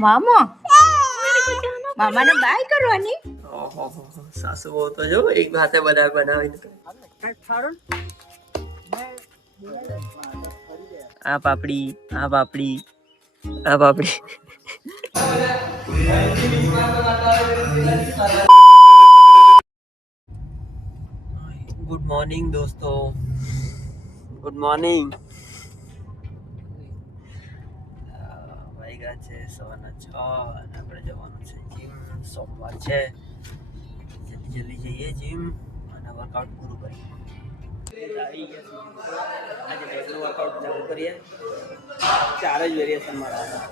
મામા મામાને બાય કરવાની. ઓહો સાસુ બહુ તો જો એક હાથે બનાવીને આ પાપડી આ પાપડી આ પાપડી. ગુડ મોર્નિંગ દોસ્તો, ગુડ મોર્નિંગ. વાગ્યા છે 6:15 અને આપણે જવાનું છે જીમ. સોમવાર છે, જલ્દી જઈએ જીમ અને વર્કઆઉટ પૂરું કરીએ. આજે બેકનું વર્કઆઉટ ચાલુ કરીએ. 4 જ વેરિએશન મારા.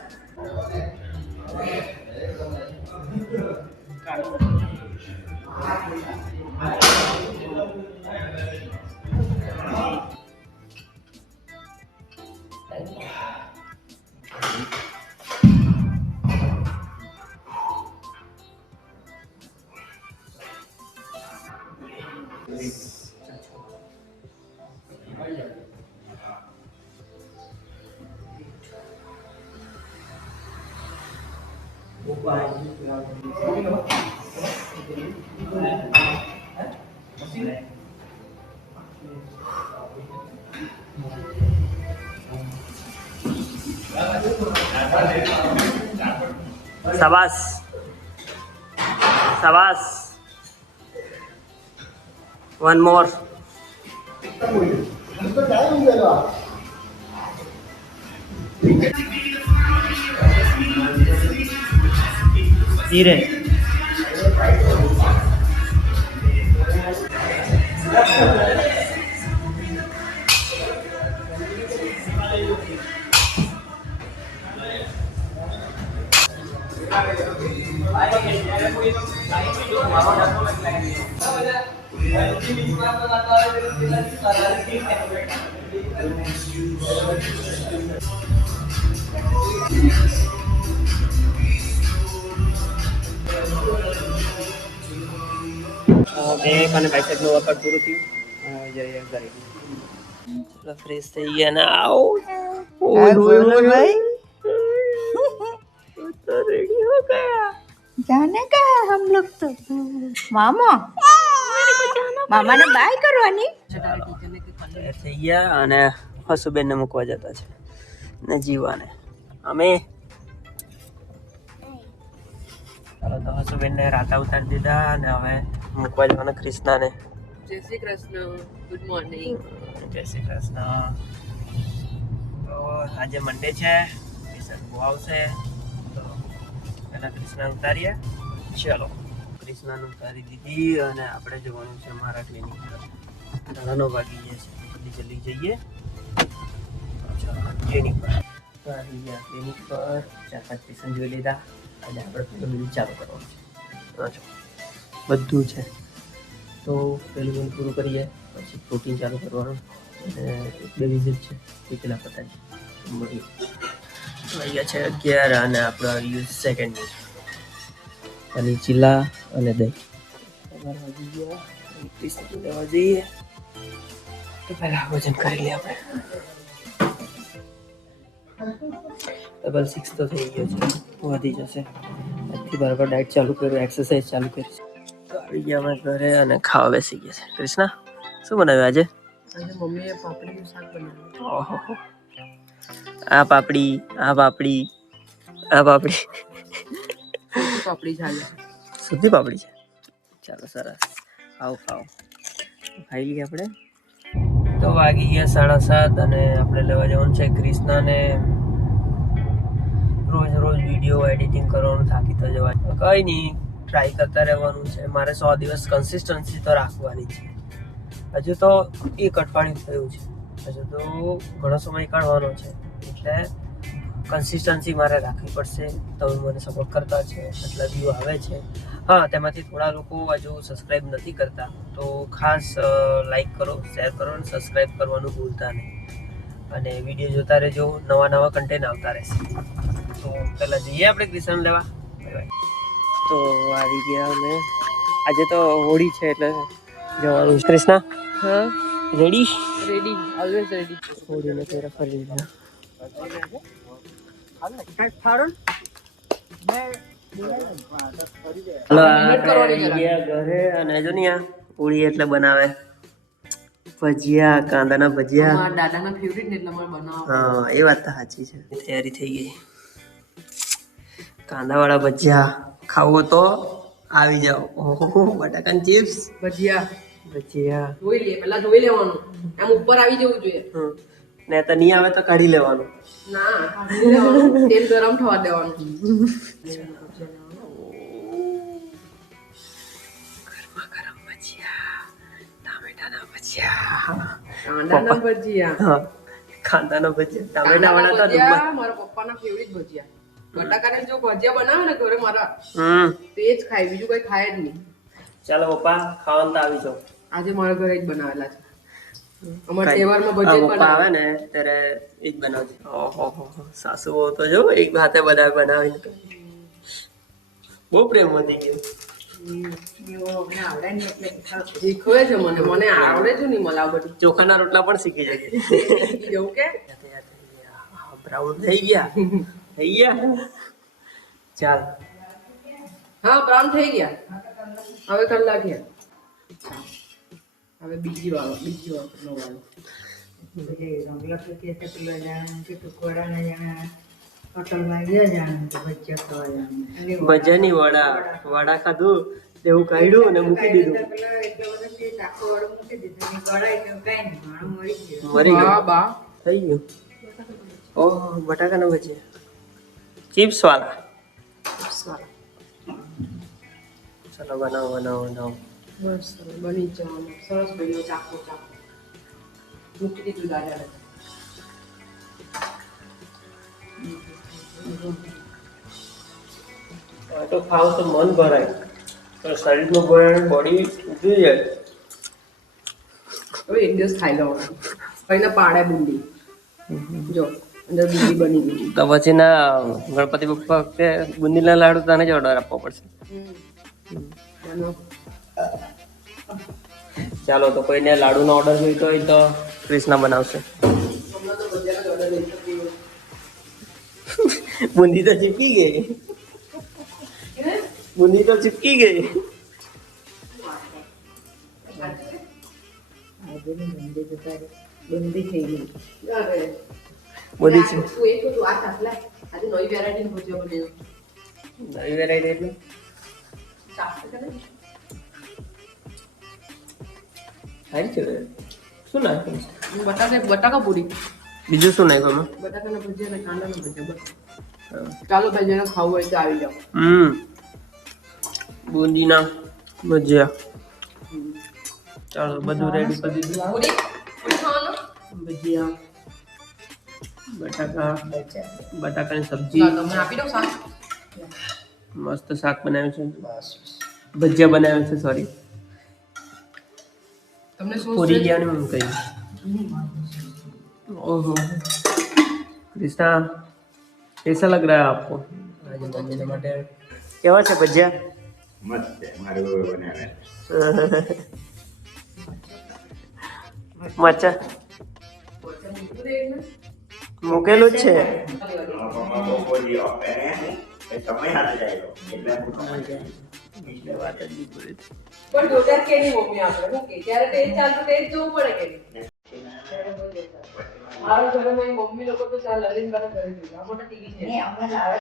શાબાશ શાબાશ. One more. ધીરે. બેક અને બાયસેપનું વર્કઆઉટ પૂરું થયું. જઈએ ઘરે. ચલો ફ્રેશ થઈ ગયા ને આવો. भाई તો રેડી હો ગયા. जाने का है हम लोग तो. मामा મામાને બાય કરવાની. થઈ ગયા અને હસુબેનને મૂકવા જતા છે ને જીવાને. અમે ચાલો તો હસુબેનને રાતા ઉતારી દીધા અને હવે મૂકવા જવાના ક્રિષ્નાને. જય શ્રી કૃષ્ણ. Good morning. જય શ્રી કૃષ્ણ. તો આજે મંડે છે, કિશન બહુ આવશે તો પહેલાં ક્રિષ્ના ઉતારીએ. ચલો ક્રિષ્નાને ઉતારી દીધી અને આપણે જવાનું છે મારા ક્લિનિક પર. 9 વાગી ગયા છે, જલ્દી જઈએ. ક્લિનિક પર આવી ગયા. ક્લિનિક પર 4-5 પેશન્ટ જોઈ લીધા અને આપણે પેલું બધું ચાલુ કરવાનું છે. બધું છે તો પેલું બધું પૂરું કરીએ પછી પ્રોટીન ચાલુ કરવાનું. અને 1-2 વિઝિટ છે એ પેલા પતાવી મળીએ. વાગ્યા છે 11 અને આપણે આવી સેકન્ડ અને ચીલા અને દહીં વાગી ગયા. 30 લેવા જઈએ તો પહેલા વજન કરી લઈએ આપણે. 666 તો થઈ ગયો છે, વધી જશે. આજથી બરાબર ડાયટ ચાલુ કર્યું, એક્સરસાઇઝ ચાલુ કરી. તો આવી ગયા અમે ઘરે અને ખાવા બેસી ગયા છે. ક્રિષ્ના શું બનાવ્યું આજે? આજે મમ્મીએ પાપડીનું શાક બનાવ્યું. ઓહો, આ પાપડી આ પાપડી આ પાપડી પાપડી ચાલે. સુધી પાપડી છે. ચાલો સરસ, ખાઓ ખાઓ. ખાઈ લઈએ આપણે. તો વાગી ગયા 7:30 અને આપણે લેવા જવાનું છે ક્રિષ્નાને. રોજ વિડીયો એડિટિંગ કરવાનું થાકી તો જવાય. કંઈ નહીં, ટ્રાય કરતા રહેવાનું છે. મારે 100 દિવસ કન્સિસ્ટન્સી તો રાખવાની છે. હજુ તો 1 અઠવાડિયું થયું છે, હજુ તો ઘણો સમય કાઢવાનો છે. એટલે કન્સિસ્ટન્સી મારે રાખવી પડશે. તમે મને સપોર્ટ કરતા છે, એટલા વ્યૂ આવે છે. હા, તેમાંથી થોડા લોકો હજુ સબસ્ક્રાઈબ નથી કરતા, તો ખાસ લાઈક કરો, શેર કરો અને સબસ્ક્રાઈબ કરવાનું ભૂલતા નહીં. અને વિડીયો જોતા રહેજો, નવા કન્ટેન્ટ આવતા રહેશે. તો પહેલાં જઈએ આપણે ક્રિષ્ના લેવા. તો આવી ગયા અમે. આજે તો હોળી છે એટલે જવાનું છે. ક્રિષ્ના હા, રેડી? Ready, always ready. હોળીને પહેલા ફરી લીધા. હલો આપણે ગયા ઘરે અને જો ને આ પૂરી એટલે બનાવે ભજીયા કાંદાના ભજીયા મારા દાદાના ફેવરિટ ને એટલે મારે બનાવવા હા એ વાત તો સાચી છે તૈયારી થઈ ગઈ કાંદાવાળા ભજીયા ખાવું તો આવી જાઓ ઓહો બટાકાની ચિપ્સ ભજીયા ભજીયા જોઈ લે પેલા જોઈ લેવાનું આમ ઉપર આવી જવું જોઈએ ને તો નહીં આવે તો કાઢી લેવાનું ના કાઢી લેવાનું તેલ ગરમ થવા દેવાનું ગરમા ગરમ ભજીયા ટામેટાના ભજીયા કાંદાના ભજીયા હા કાંદાના ભજીયા ટામેટા વાળા તો ભજીયા મારા પપ્પાના ફેવરિટ ભજીયા બટાકાના જો ભજીયા બનાવે ને ઘરે મારા તે જ ખાય બીજું કઈ ખાય જ નહીં ચાલો પપ્પા ખાવાનું તો આવી જાઓ આજે મારા ઘરે જ બનાવેલા છે અમારા તહેવારમાં ભજીયા પપ્પા આવે ને ત્યારે એ જ બનાવજે ઓહો સાસુ બહુ તો જો એક હાથે બનાવીને બહુ પ્રેમ વધી ગયો શીખવે છે મને મને આવડે છે નહીં મને આ બધું ચોખાના રોટલા પણ શીખી જશે જવું કે બ્રાઉન થઈ ગયા ચાલ હા બ્રાઉન થઈ ગયા હવે કલાક હવે બીજી વાળો ભજીયાની વડા ખાધું તેવું કાઢ્યું અને મૂકી દીધું મરી ગયું બા થઈ ગયું ઓહ બટાકાના ભજીયા ચિપ્સ વાળા ચલો બનાવો બસ બની જવાનું સરસ બન્યો ચાકો મૂકી દીધું દાદા તો ખાવ તો મન ભરાય તો શરીરનું ભરાય બોડી ઉતરી જાય હવે એક દિવસ ખાઈ લેવાનું કઈને પાડે બુંદી જો અંદર બુંદી બની ગઈ તો પછી ના ગણપતિ બાપ્પા વખતે બુંદીના લાડુ તને જ ઓર્ડર આપવો પડશે ચાલો તો કોઈને લાડુનો ઓર્ડર જોઈતો હોય તો ક્રિષ્ના બનાવશે બુંદી તો ચીપકી ગઈ બંધી થઈ ગઈ બધી છે તું એક તું આ ચાખલા આજે નવી વેરાયટી ભજીયા બનાવ્યો નવી વેરાયટી એટલે ચાખશે કે નહીં સારી છે શું નાખ્યું બટાકા પૂરી બીજું શું નાખ્યું એમાં બટાકાના ભજીયા અને કાંદાના ભજીયા બસ ચાલો ભાઈ જેને ખાવું હોય તો આવી જાઓ બુંદીના ભજીયા ચાલો બધું રેડી કરી દીધું પૂરી ખાવાનો ભજીયા બટાકાની સબ્જી તમને આપી દઉં શાક મસ્ત શાક બનાવ્યું છે ભજીયા બનાવ્યું છે સોરી તમને શું પૂરી ગયા ને કહ્યું ओहो कृष्णा कैसा लग रहा है आपको आज मम्मी ने માટે કેવા છે ભજીયા મસ્ત છે મારું બનાવે મચ્ચા મૂકેલું જ છે બપોરી આપે એ સમય હાથ જાય એટલે વાત જ નહીં પૂરી પણ રોજર કે નહીં મમ્મી આપણે હું કે ત્યારે તે ચાલતું તે જોવું પડે કે મારા ઘરે મારી મમ્મી લોકો તો ચાલ લલિન બાના ઘરે જોયું આ મોટા ટીવી છે ને અમારે આવે